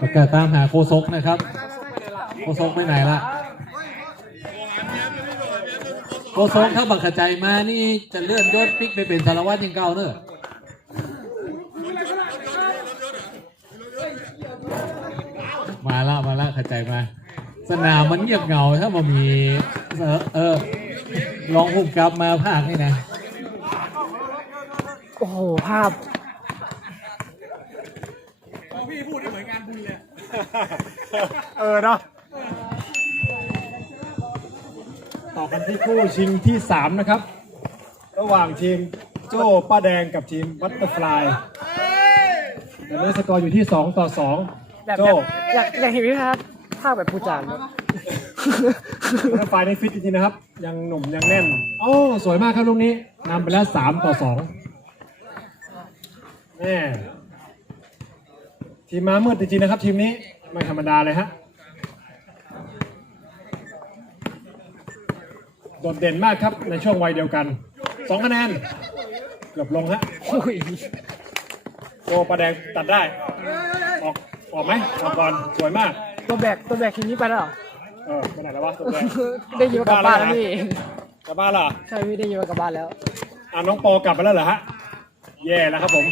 ประกาศตามหาโคซกนะครับ โคซกไปไหนละโคซกถ้าบังขใจมานี่จะเลื่อนยศปิกไปเป็นสารวัตรยังเก่าเนอะมาละ มาละขใจมาสนามมันเงียบเหงาถ้ามันมีเออเออลองหุบกลับมาภาคนี่นะ โอ้โห ภาพเออเนาะต่อกันที่คู่ชิงที่ 3 นะครับ ระหว่างทีมโจ้ป้าแดงกับทีมบัตเตอร์ฟลายตอนนี้สกอร์อยู่ที่ 2 ต่อแบบ2โจ้แบบอยากอยากเห็นพี่พัฒน์ ภาพแบบผู้จานเนอะบัตเตอร์ฟลายในฟิตจริงๆนะครับ ยังหนุ่มยังแน่น โอ้สวยมากครับลูกนี้นำไปแล้ว3ต่อ2แม่ทีมมามืดจริงๆนะครับ ทีมนี้ไม่ธรรมดาเลยฮะโดดเด่นมากครับในช่วงวัยเดียวกัน2คะแนนเกือบลงฮะโอ้ยโจประแดงตัดได้ ออกออกไหมออกก่อนสวยมาก ตัวแบกตัวแบกทีมนี้ไปแล้วเหรอ เออไปไหนแล้ววะตัวแดงได้ยินว่ากลับบ้านแล้วพี่กลับบ้านเหรอใช่พี่ได้ยินว่ากลับบ้านแล้ว อะน้องปอกลับไปแล้วเหรอฮะ แย่แล้วครับผม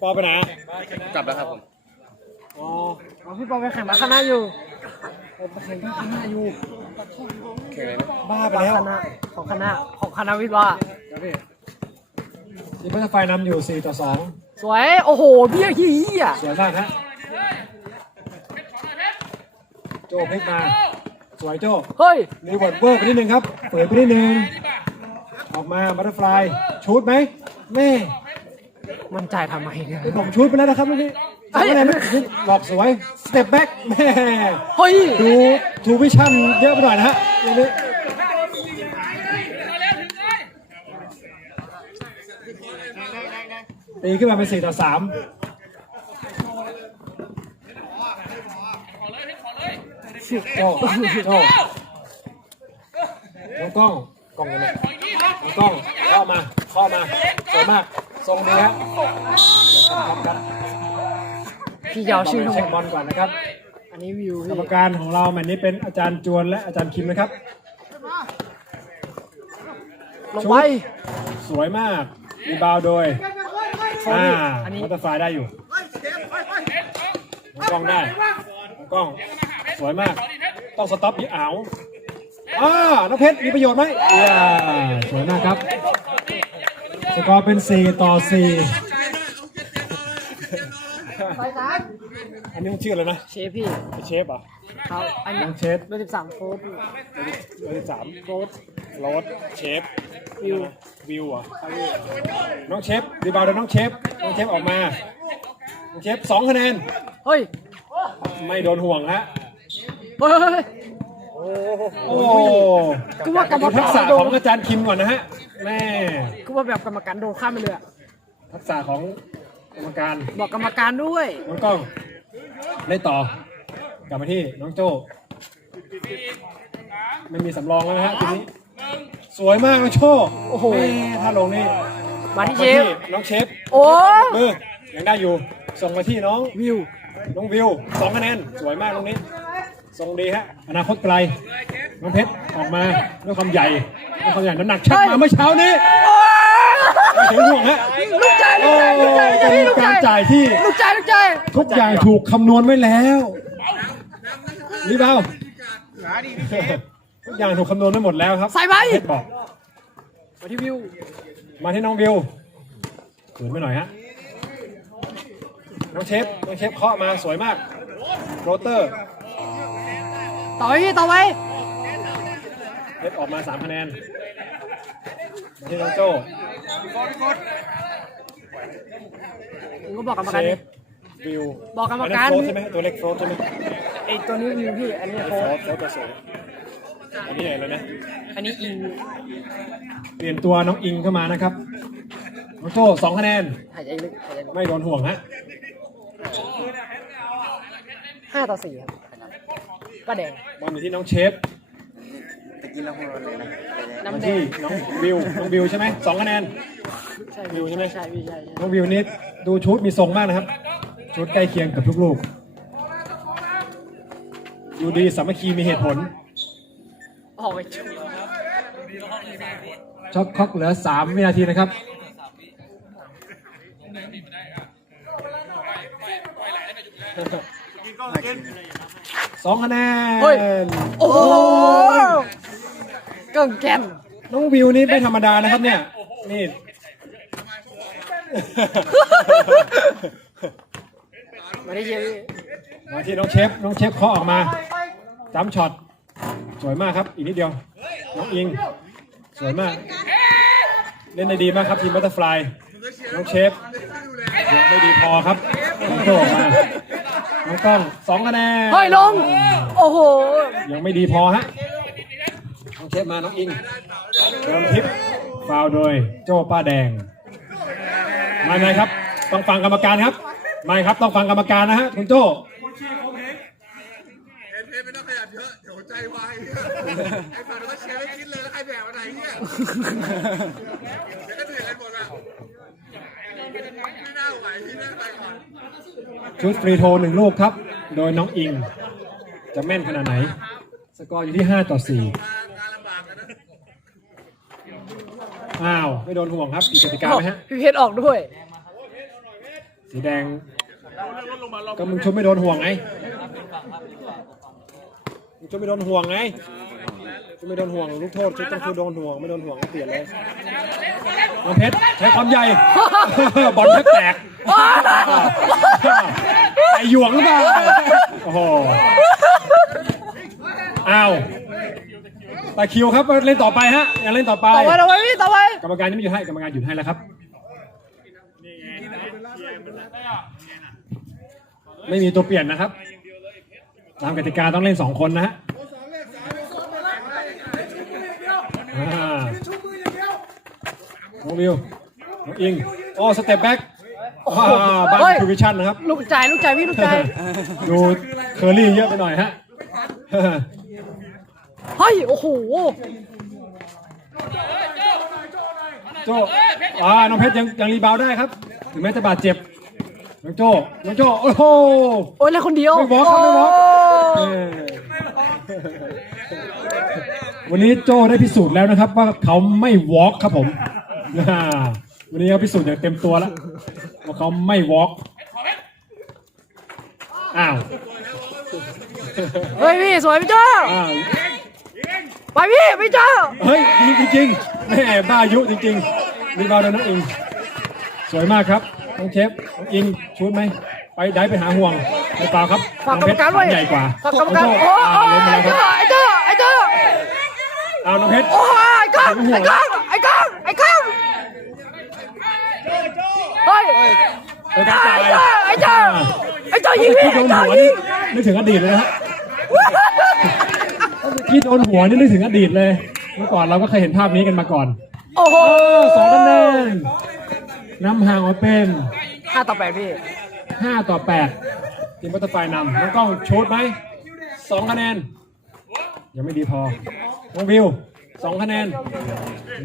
ปอไปไหนอะกลับแล้วครับผม อ๋ออ๋อพี่ปอไปแข่งมาคณะอยู่ไปแข่งข้างคณะอยู่แข่งอะไรนะบ้าไปแล้วคณะของคณะของคณะวิทย์ว่า ครับพี่ทีมพัทไฟนำอยู่ 4 ต่อ สวย โอ้โหพี่เฮีย2สวยมากฮะ โจพลิกมา สวยโจเฮ้ยมีเวิร์ดเวิร์กไปนิดนึงครับ เปิดไปนิดนึง ออกมาบัตเตอร์ฟลายชูดไหมแม่มันจ่ายทำไมเนี่ยผมชูดไปแล้วนะครับเมื่อกี้เอ้ยทำอะไรไม่หลอกสวย สเต็ปแบ็กแม่เฮ้ยดูทูวิชั่นเยอะไปหน่อยนะฮะตรงนี้ตีขึ้นมาเป็น4ต่อ 3โจ้โจ้น้องกล้องกล้องยังไงน้องกล้องเข้ามาเข้ามาสวยมากทรงดีฮะครับครับพี่ยาวชื่อทั้งหเช็คบอลก่อนนะครับ อันนี้วิวกรรมการของเราแมตช์นี้เป็นอาจารย์จวนและอาจารย์คิมนะครับลงไว้สวยมากรีบาวโดยอ่าอันนี้มัตตอร์ฟายได้อยู่น้องกล้องได้น้องกล้อง สวยมาก ต้องสต็อปยี่อ้าวอ่าน้องเพชรมีประโยชน์ไหมเอียสวยมากครับ สกอร์เป็น 4 ต่อ4อันนี้มันชื่ออะไรนะ เชฟพี่ เชฟเหรอะเขาอันนี้น้องเชฟเบอร์สิบสามโค้ดเบอร์สามโค้ดโรสเชฟ วิว วิวเหรอะน้องเชฟรีบาวด์โดยน้องเชฟ น้องเชฟออกมา น้องเชฟสองคะแนน เฮ้ย ไม่โดนห่วงฮะ เฮ้ยเฮ้ยโอ้ก็ว่ากรรมดูกาทัรกษะโดขอนงอาจารย์คิมก่อนนะฮะแม่ก็ว่าแบบกรรมการโดนข้ามไปเลยอะทักษะของกรรมการบอกกรรมการด้วยน้องกล้องเล่นต่อกลับมาที่น้องโจ้ไม่มีสำรองแล้วนะฮะทีนี้สวยมากน้องโชคโอ้โหถ้าลงนี่มาที่เชฟน้องเชฟโอ้เออยังได้อยู่ ส่งมาที่น้อง วิวน้องวิวสองคะแนนสวยมากตรงนี้ ทรงดีฮะ อนาคตไกล น้องเพชรออกมาด้วยความใหญ่ด้วยความใหญ่น้ำหนักชักมาเมื่อเช้านี้ไม่ถึงห่วงฮะลูกใจลูกใจลูกใจลูกใจพี่ลูกเป็นใจการจ่ายที่ลูกใจลูกใจทุกอย่างถูกคำนวณไว้แล้วรีบาวทุกอย่างถูกคำนวณไว้หมดแล้วครับ ใส่ไปเพชรบอกมาที่วิว มาที่น้องวิวขืนไปหน่อยฮะ น้องเชฟ น้องเชฟเคาะมาสวยมาก โรเตอร์ ต่อไปพี่ต่อไปเพชรออกมา3คะแนนมาที่น้องโจ้ผมก็บอกกรรมเชการดิ ฟวิวบอกกรรมการ อันนั้นโฟร์ใช่ไหมตัวเล็กโฟร์ใช่ไหมไอตัวนี้วิวพี่ อันนี้โฟโค้ร์ดโฟร์ตัวสูงอันนี้อะไรนะอันนี้อิงเปลี่ยนตัวน้องอิงเข้ามานะครับน้องโจ้สองคะแนนหายใจลึกหายใจลึกไม่โดนห่วงฮะห้าต่อสี่ครับ ป้าแดงบอลอยู่ที่น้องเชฟตะกี้เราพูดอะไรนะมาน้ำแดที่งน้องวิวน้องวิวใช่ไหมสองคะแนน ใช่วิวใช่ไหม ใช่พี่ใช่ใช่น้องวิวนี่ดูชุดมีทรงมากนะครับ ชุดใกล้เคียงกับทุกลูกดูดีสามัคคีมีเหตุผลออกไปจุช็อตคล็อกเหลือ 3 วินาทีนะครับ สองคะแนนโอ้โหเก่งแกนน้องวิวนี่ไม่ธรรมดานะครับเนี่ย นี่ มาที่เชฟพี่มาที่น้องเชฟ น้องเชฟเคาะออกมาจำช็อต สวยมากครับ อีกนิดเดียว น้องอิง สวยมาก เล่นได้ดีมากครับทีมบัตเตอร์ฟลาย น้องเชฟยังไม่ดีพอครับน้องโตออกมา น้องกล้องสองคะแนนเฮ้ยลง โอ้โห ยังไม่ดีพอฮะน้องเชฟมาน้องอิงโดนทิปฟาวล์โดยโจ้ป้าแดงมาไงครับ ต้องฟังกรรมการครับ ไม่ครับต้องฟังกรรมการนะฮะคุณโจ้เอ็นเพชรไม่ต้องขยับเยอะ เดี๋ยวใจวายไอ้ฝั่งนู้นก็เชียร์ไม่คิดเลยแล้วใครแบกมาไหนเนี่ยเดี๋ยวก็เหนื่อยกันหมดอะ ไม่น่าไหวที่นั่งไปก่อนชุดฟรีโทรหนึ่งลูกครับ โดยน้องอิง จะแม่นขนาดไหน สกอร์อยู่ที่ 5 ต่อการลำบากกันนะ4อ้าว ไม่โดนห่วงครับอีกกติกาไหมฮะ พี่เพชรออกด้วย สีแดง ก็มึงชุดไม่โดนห่วงไงมึงชุดไม่โดนห่วงไงชุดไม่โดนห่วงลูกโทษชุดต้องชุดโดนห่วงไม่โดนห่วงก็เปลี่ยนเลยน้องเพชรใช้ความใหญ่บอลแทบแตก ไอหยวงหรือเปล่าโอ้โหอ้าวตาคิวครับเล่นต่อไปฮะยังเล่นต่อไป ต่อไปต่อไปพี่ต่อไปกรรมการยังไม่หยุดให้กรรมการหยุดให้แล้วครับ ไม่มีตัวเปลี่ยนนะครับ ตามกติกาต้องเล่นสองคนนะฮะอ่าน้องวิวน้องอิงโอ้สเต็ปแบ็ก บ้านเฮ้ยคูวิชั่นนะครับ ลูกจ่ายลูกจ่ายพี่ลูกจ่ายดูเคอรี่เยอะไปหน่อยฮะเฮ้ยโอ้โหโจอ่าน้องเพชรยังยังรีบาวด์ได้ครับ ถึงแม้จะบาดเจ็บน้องโจน้องโจโอ้โหโอ้ยแล้วคนเดียวไม่บล็อกครับไม่บล็อกโเออวันนี้โจได้พิสูจน์แล้วนะครับ ว่าเขาไม่วอล์กครับผมอ่าวันนี้เขาพิสูจน์อย่างเต็มตัวแล้ว ว่าเขาไม่วอล์กอ้าวเฮ้ยพี่สวยพี่เจ้าอ้าวไปพี่พี่เจ้าเฮ้ยจริงจริงๆแม่บ้าอายุจริงๆรีบาวด์โดนน้องอิงสวยมากครับน้องเชฟน้องอิงชุดไหมไปได้ไปหาห่วงไม่เปล่าครับฝากกรรมการไว้น้องเพชใหญ่กว่าฝากกรรมการน้องโอ้โจ้อ่าโอ้เล่นไปไอ้แล้วครับเจ้าไอ้เจ้าไอ้เจ้าเอาน้องเพชรโอ้ยไอ้ก้องไอ้ก้องไอ้ก้องไอ้ก้อง เฮ้ยเป็นการจ่ายไอ้เจ้าไอ้เจ้ายิงที่พี่โดไอ้นเจ้าหัวยินี่งนึกถึงอดีตเลยนะฮะที่โดนหัวนี่นึกถึงอดีตเลย เมื่อก่อนเราก็เคยเห็นภาพนี้กันมาก่อน โอ้โหเออสองคะแนนนำห่างออกเป็นห้าต่อแปดพี่5ต่อ8ทีมบัตเตอร์ไฟนำน้องกล้องชูดไหมสองคะแนน ยังไม่ดีพอน้องวิวสองคะแนน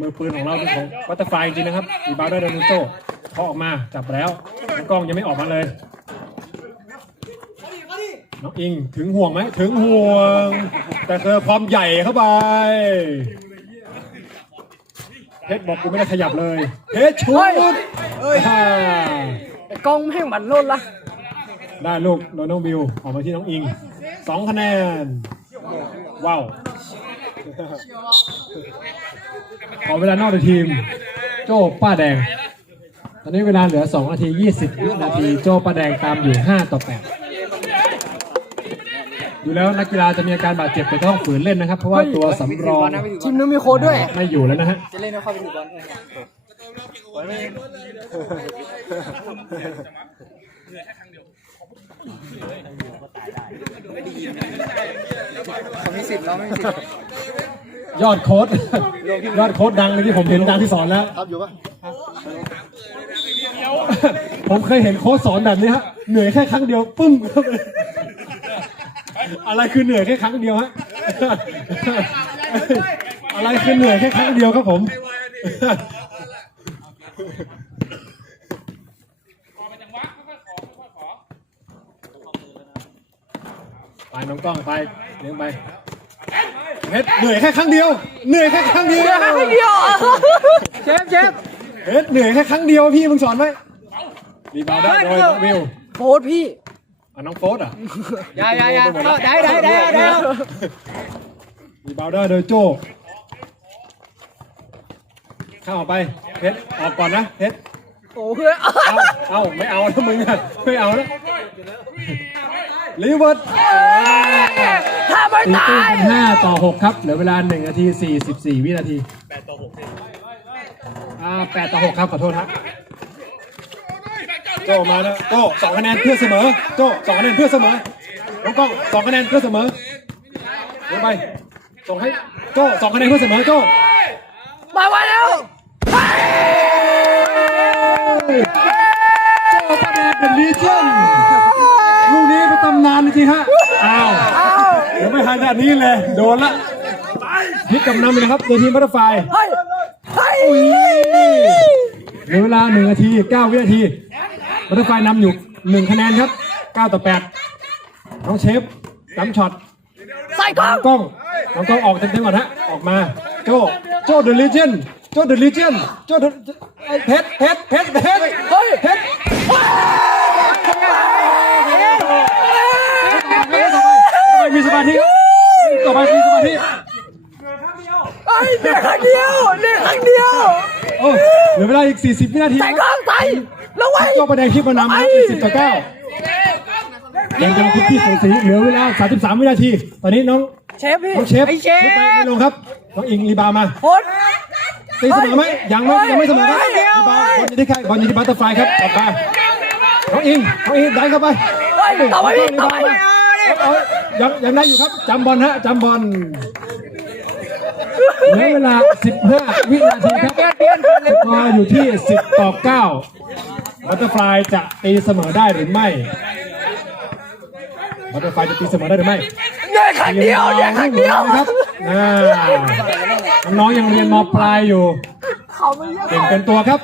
มือปืนของเราเป็นของบัตเตอร์ไฟจริงๆนะครับอีบาวได้โดนโต้ เขาออกมาจับแล้วน้องกล้องยังไม่ออกมาเลย น้องอิงถึงห่วงไหมถึงห่วง แต่เธอความใหญ่เข้าไปเพชรบอกกูไม่ได้ขยับเลยเพชรชุดอ่าไอ้กล้องแม่งมันโลดละได้ลูกโดนน้องวิวออกมาที่น้องอิงสองคะแนนว้าวขอเวลานอกในทีม โจ้ป้าแดง ตอนนี้เวลาเหลือ 2 นาที 20วินาที โจ้ป้าแดงตามอยู่ 5 ต่อ 8 ดูแล้วนักกีฬาจะมีอาการบาดเจ็บแต่ต้องฝืนเล่นนะครับ เพราะว่าตัวสำรองทีมนู้นมีโค้ดด้วย ไม่อยู่แล้วนะฮะ จะเล่นแล้วเข้าไปถือบอลเองเขามีสิทธิ์เราไม่มีสิทธิ์ ยอดโค้ดยอดโค้ดดังเลยที่ผมเห็นดังที่สอนแล้ว ครับอยู่ปะผมเคยเห็นโค้ชสอนแบบนี้ฮะเหนื่อยแค่ครั้งเดียวปึ้มเข้าไปเลยอะไรคือเหนื่อยแค่ครั้งเดียวฮะอะไรคือเหนื่อยแค่ครั้งเดียวครับผมไปน้องกล้องไปเลี้ยงไป เพชรเหนื่อยแค่ครั้งเดียว เหนื่อยแค่ครั้งเดียวเดียวเชฟเชฟเพชรเหนื่อยแค่ครั้งเดียวพี่มึงสอนไหมรีบาวได้โดยน้องวิวโค้ดพี่อะน้องโฟสอะยายายาได้ได้ได้ได้รีบาวได้โดยโจเข้าออกไปเพชรออกก่อนนะเพชรโอ้เพื่อนเอาเอาไม่เอาแล้วมึงอะไม่เอาแล้ว รีเวิร์ดถ้าไม่ตีตาตื้นยเป็นห้าต่อหกครับ เหลือเวลาหนึ่งนาทีสี่สิบสี่วินาทีแปดต่อหกอ่าแปดต่อหกครับ ขอโทษครับ โจมาแล้ว โจสองคะแนนเพื่อเสมอ โจสองคะแนนเพื่อเสมอน้องกล้องสองคะแนนเพื่อเสมอลงไป ส่งให้ โจสองคะแนนเพื่อเสมอ โจ มาไว้แล้ว โจประแดงเป็นลีเจนลูกนี้ เป็นตำนานจริงๆฮะอ้าวเดี๋ยวไม่ทันด้านนี้เลย โดนละพลิกกำนำเลยนะครับตัวทีมบัตเตอร์ไฟเฮ้ยเฮ้ยเหลือเวลา1นาที9วินาทีบัตเตอร์ไฟนำอยู่1คะแนนครับ9ต่อ8น้องเชฟจำช็อตใส่กล้องน้องกล้องน้องกล้องออกเต็มๆก่อนฮะออกมาโจโจเดอะลีเจนโจเดอะลีเจนโจเดอะเพชรเพชรเพชรเพชรเฮ้ยเพชรต่อไปมีสมาธิต่อไปมีสมาธิ เฮ้ยเด็กครั้งเดียวเด็กครั้งเดียวโอ้เหลือเวลาอีก 40 วินาทีใส่กล้องใส่แล้วไว้โจประแดงคลิปมานำครับ10ต่อ9ยังกำลังคุกที่สูสีเหลือเวลา 33 วินาที ตอนนี้น้องเชฟพี่น้องเชฟไอเชฟไม่ไปไม่ลงครับน้องอิงรีบาวมาโค้ดตีเสมอไหมยังไม่ยังไม่เสมอครับเฮ้ยรีบาวบอลอยู่ที่ใครบอลอยู่ที่บัตเตอร์ไฟครับกลับมาน้องอิงน้องอิงได้เข้าไปเฮ้ยต่อไปพี่ต่อไปเอายังยังได้อยู่ครับจำบอลฮะจำบอล เหลือเวลา 15 วินาทีครับสกอร์อยู่ที่ 10 ต่อ9บัตเตอร์ไฟจะตีเสมอได้หรือไม่บัตเตอร์ไฟจะตีเสมอได้หรือไม่เด็กครั้งเดียวเด็กครั้งเดียวครับน้องยังเรียนมปลายอยู่เขาไม่เยอะเก่งเป็นตัวครับ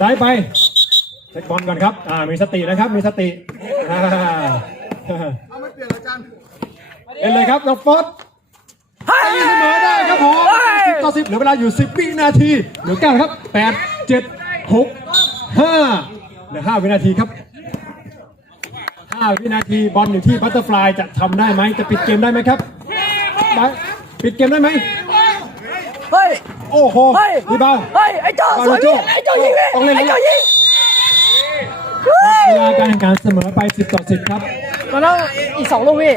ได้ไปเช็คบอลก่อนครับ อ่า มีสตินะครับ มีสติ อ่าเล่นเลยครับน้องฟอส ตีเสมอได้ครับผมสิบต่อสิบเหลือเวลาอยู่ 10 วินาที เหลือเก้าครับแปดเจ็ดหกห้าเหลือห้าวินาทีครับห้าวินาทีบอลอยู่ที่บัตเตอร์ฟลายจะทำได้ไหมจะปิดเกมได้ไหมครับได้ปิดเกมได้ไหมเฮ้ย โอ้โหเฮ้ยรีบาวเฮ้ย ไอ้เจ้าสวยพี่ไอ้เจ้ายิงพี่ต้องเล่นไอ้เจ้ายิงเวลาการแข่งขันเสมอไป 10 ต่อ 10 ครับมันต้องอีกสองลูกพี่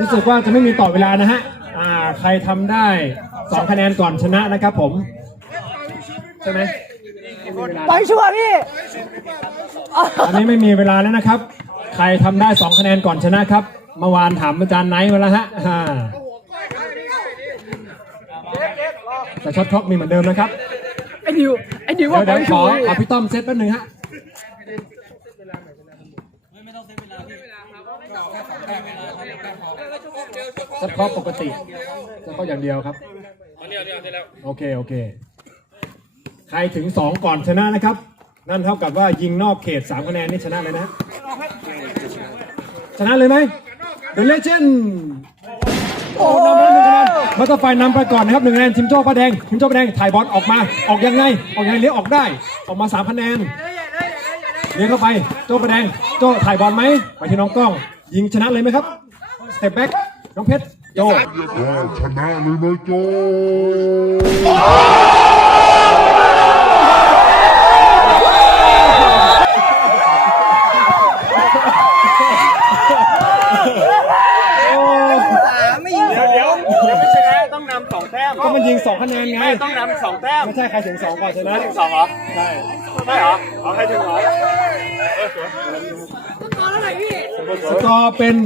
รู้สึกว่าจะไม่มีต่อเวลานะฮะ อ่าใครทำได้2คะแนนก่อนชนะนะครับผม ใช่ไหมไม่มีเวลาไปชัวร์พี่ อันนี้ไม่มีเวลาแล้วนะครับ ใครทำได้2คะแนนก่อนชนะครับ เมื่อวานถามอาจารย์ไนท์มาแล้วฮะอ่าแต่ช็อตคล็อกมีเหมือนเดิมนะครับ ไอ้ดิวไอ้ดิวเดี๋ว่ายวเดี๋ยวไปขชัอวร์ขอพี่ต้อมเซตแป๊บนึงฮะเฉพาะปกติเฉพาะอย่างเดียวครับโอเค โอเค ใครถึง 2 ก่อนชนะนะครับ นั่นเท่ากับว่ายิงนอกเขต 3 คะแนนนี่ชนะเลยนะฮะชนะเลยไหมเดอะเลเจนด์โอ้นำมาหนึ่งคะแนนบัตเตอร์ไฟนำไปก่อนนะครับหนึ่งคะแนนทีมโจ้ป้าแดงทีมโจ้ป้าแดงถ่ายบอลออกมา ออกยังไง ออกยังไงเลี้ยงออกได้ ออกมา3คะแนน เลี้ยงเข้าไป โจ้ประแดง โจ้ถ่ายบอลไหม ไปที่น้องกล้อง ยิงชนะเลยไหมครับส เต็ปแบ็กน้องเพชรโจชนะเลยนะโจไม่ยิงเดี๋ยวเดี๋ยวเดี๋ยวไม่ชนะต้องนำสองแต้มก็มันยิงสองคะแนนไง ไม่ต้องนำสองแต้ม ไม่ใช่ใครถึงสองก่อนชนะถึงสองเหรอ ใช่ใช่เหรอเอาใครถึงเหรอสกอร์เป็น